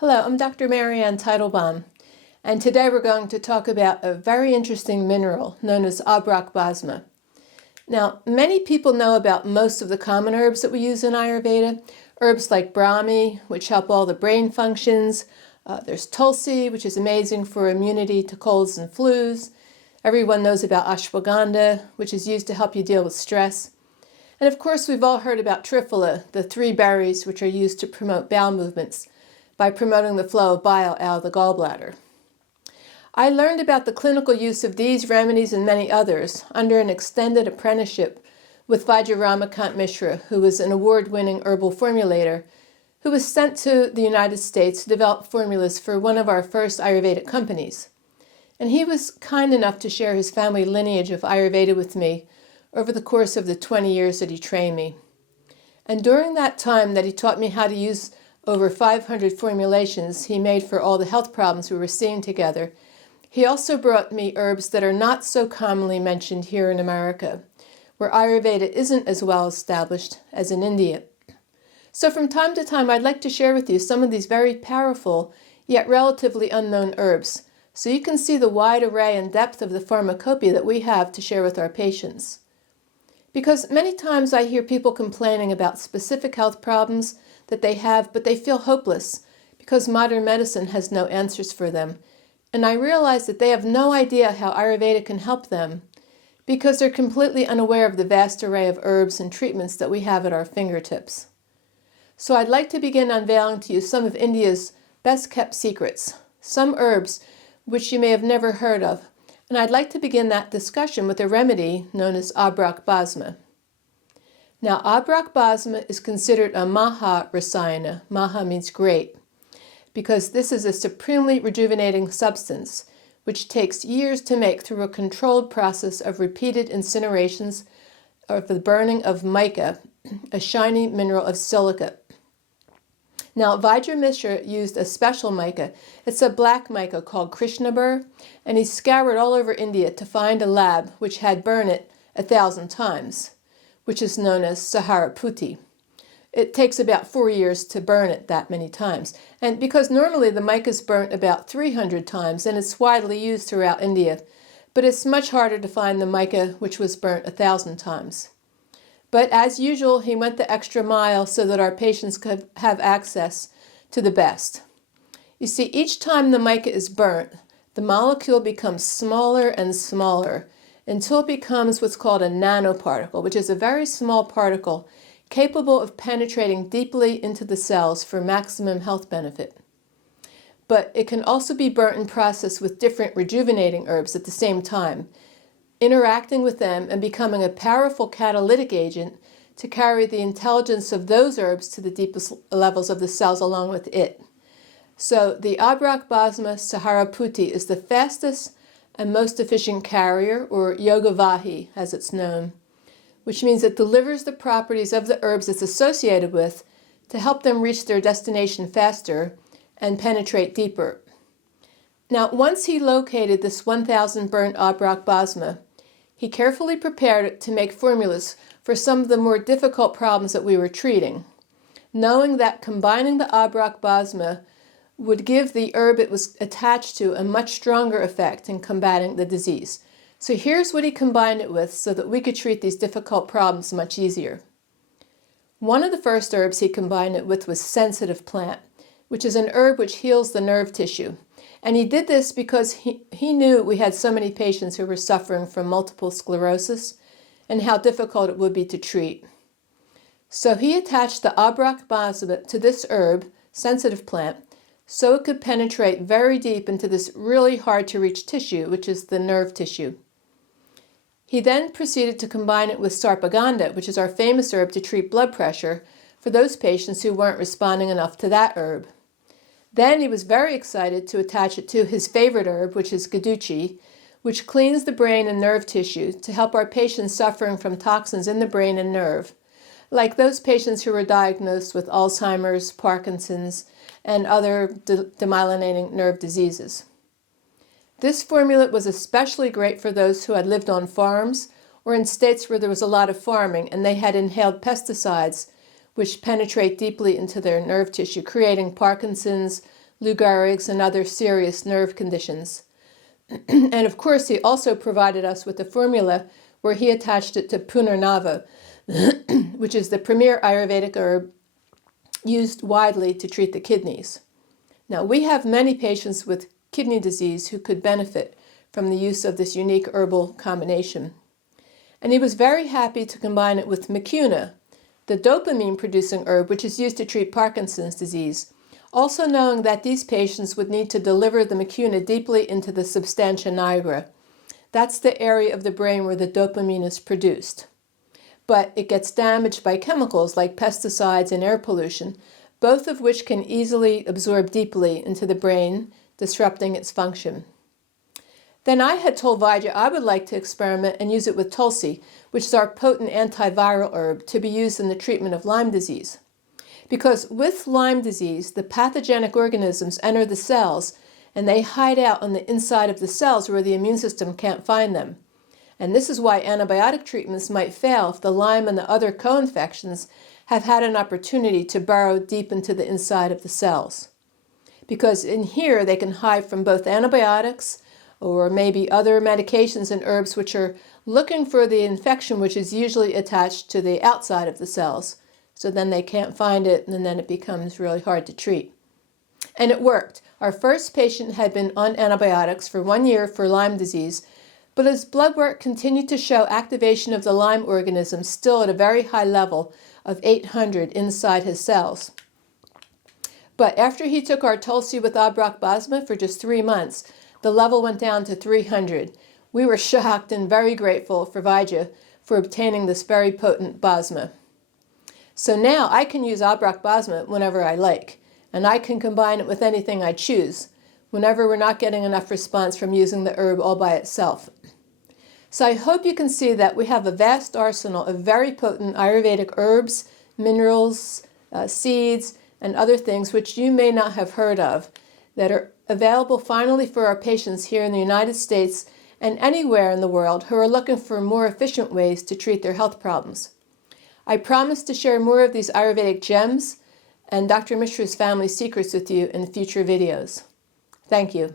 Hello, I'm Dr. Marianne Teitelbaum, and today we're going to talk about a very interesting mineral known as Abrak Basma. Now, many people know about most of the common herbs that we use in Ayurveda. Herbs like Brahmi, which help all the brain functions. There's Tulsi, which is amazing for immunity to colds and flus. Everyone knows about Ashwagandha, which is used to help you deal with stress. And of course, we've all heard about Triphala, the 3 berries which are used to promote bowel movements by promoting the flow of bile out of the gallbladder. I learned about the clinical use of these remedies and many others under an extended apprenticeship with Vaidya Ramakant Mishra, who was an award-winning herbal formulator who was sent to the United States to develop formulas for one of our first Ayurvedic companies. And he was kind enough to share his family lineage of Ayurveda with me over the course of the 20 years that he trained me. And during that time that he taught me how to use over 500 formulations he made for all the health problems we were seeing together, he also brought me herbs that are not so commonly mentioned here in America, where Ayurveda isn't as well established as in India. So from time to time, I'd like to share with you some of these very powerful, yet relatively unknown herbs, so you can see the wide array and depth of the pharmacopoeia that we have to share with our patients. Because many times I hear people complaining about specific health problems that they have, but they feel hopeless because modern medicine has no answers for them. And I realize that they have no idea how Ayurveda can help them because they're completely unaware of the vast array of herbs and treatments that we have at our fingertips. So I'd like to begin unveiling to you some of India's best-kept secrets, some herbs which you may have never heard of, and I'd like to begin that discussion with a remedy known as Abrak Basma. Now, Abrak Basma is considered a Maha Rasayana. Maha means great, because this is a supremely rejuvenating substance which takes years to make through a controlled process of repeated incinerations of the burning of mica, a shiny mineral of silica. Now, Vaidya Mishra used a special mica. It's a black mica called Krishnabur, and he scoured all over India to find a lab which had burned it 1,000 times, which is known as Saharaputi. It takes about 4 years to burn it that many times. And because normally the mica is burnt about 300 times, and it's widely used throughout India, but it's much harder to find the mica which was burnt 1,000 times. But as usual, he went the extra mile so that our patients could have access to the best. You see, each time the mica is burnt, the molecule becomes smaller and smaller until it becomes what's called a nanoparticle, which is a very small particle capable of penetrating deeply into the cells for maximum health benefit. But it can also be burnt and processed with different rejuvenating herbs at the same time, interacting with them and becoming a powerful catalytic agent to carry the intelligence of those herbs to the deepest levels of the cells along with it. So the Abrak Basma Saharaputi is the fastest and most efficient carrier, or Yogavahi as it's known, which means it delivers the properties of the herbs it's associated with to help them reach their destination faster and penetrate deeper. Now, once he located this 1,000 burnt Abrak Basma, he carefully prepared it to make formulas for some of the more difficult problems that we were treating, knowing that combining the Abrak Basma would give the herb it was attached to a much stronger effect in combating the disease. So here's what he combined it with so that we could treat these difficult problems much easier. One of the first herbs he combined it with was sensitive plant, which is an herb which heals the nerve tissue. And he did this because he knew we had so many patients who were suffering from multiple sclerosis and how difficult it would be to treat. So he attached the Abrak Basma to this herb, sensitive plant, so it could penetrate very deep into this really hard to reach tissue, which is the nerve tissue. He then proceeded to combine it with Sarpagandha, which is our famous herb to treat blood pressure for those patients who weren't responding enough to that herb. Then he was very excited to attach it to his favorite herb, which is Guduchi, which cleans the brain and nerve tissue to help our patients suffering from toxins in the brain and nerve, like those patients who were diagnosed with Alzheimer's, Parkinson's, and other demyelinating nerve diseases. This formula was especially great for those who had lived on farms or in states where there was a lot of farming and they had inhaled pesticides which penetrate deeply into their nerve tissue, creating Parkinson's, Lou Gehrig's, and other serious nerve conditions. And of course, he also provided us with a formula where he attached it to Punarnava, which is the premier Ayurvedic herb used widely to treat the kidneys. Now, we have many patients with kidney disease who could benefit from the use of this unique herbal combination. And he was very happy to combine it with mucuna, the dopamine-producing herb which is used to treat Parkinson's disease, also knowing that these patients would need to deliver the mucuna deeply into the substantia nigra. That's the area of the brain where the dopamine is produced. But it gets damaged by chemicals like pesticides and air pollution, both of which can easily absorb deeply into the brain, disrupting its function. Then I had told Vaidya I would like to experiment and use it with Tulsi, which is our potent antiviral herb to be used in the treatment of Lyme disease. Because with Lyme disease, the pathogenic organisms enter the cells and they hide out on the inside of the cells where the immune system can't find them. And this is why antibiotic treatments might fail if the Lyme and the other co-infections have had an opportunity to burrow deep into the inside of the cells. Because in here they can hide from both antibiotics or maybe other medications and herbs which are looking for the infection which is usually attached to the outside of the cells. So then they can't find it, and then it becomes really hard to treat. And it worked. Our first patient had been on antibiotics for 1 year for Lyme disease, but his blood work continued to show activation of the Lyme organism still at a very high level of 800 inside his cells. But after he took our Tulsi with Abrak Basma for just 3 months, the level went down to 300. We were shocked and very grateful for Vaidya for obtaining this very potent Basma. So now I can use Abrak Basma whenever I like, and I can combine it with anything I choose, whenever we're not getting enough response from using the herb all by itself. So I hope you can see that we have a vast arsenal of very potent Ayurvedic herbs, minerals, seeds, and other things which you may not have heard of that are available finally for our patients here in the United States and anywhere in the world who are looking for more efficient ways to treat their health problems. I promise to share more of these Ayurvedic gems and Dr. Mishra's family secrets with you in future videos. Thank you.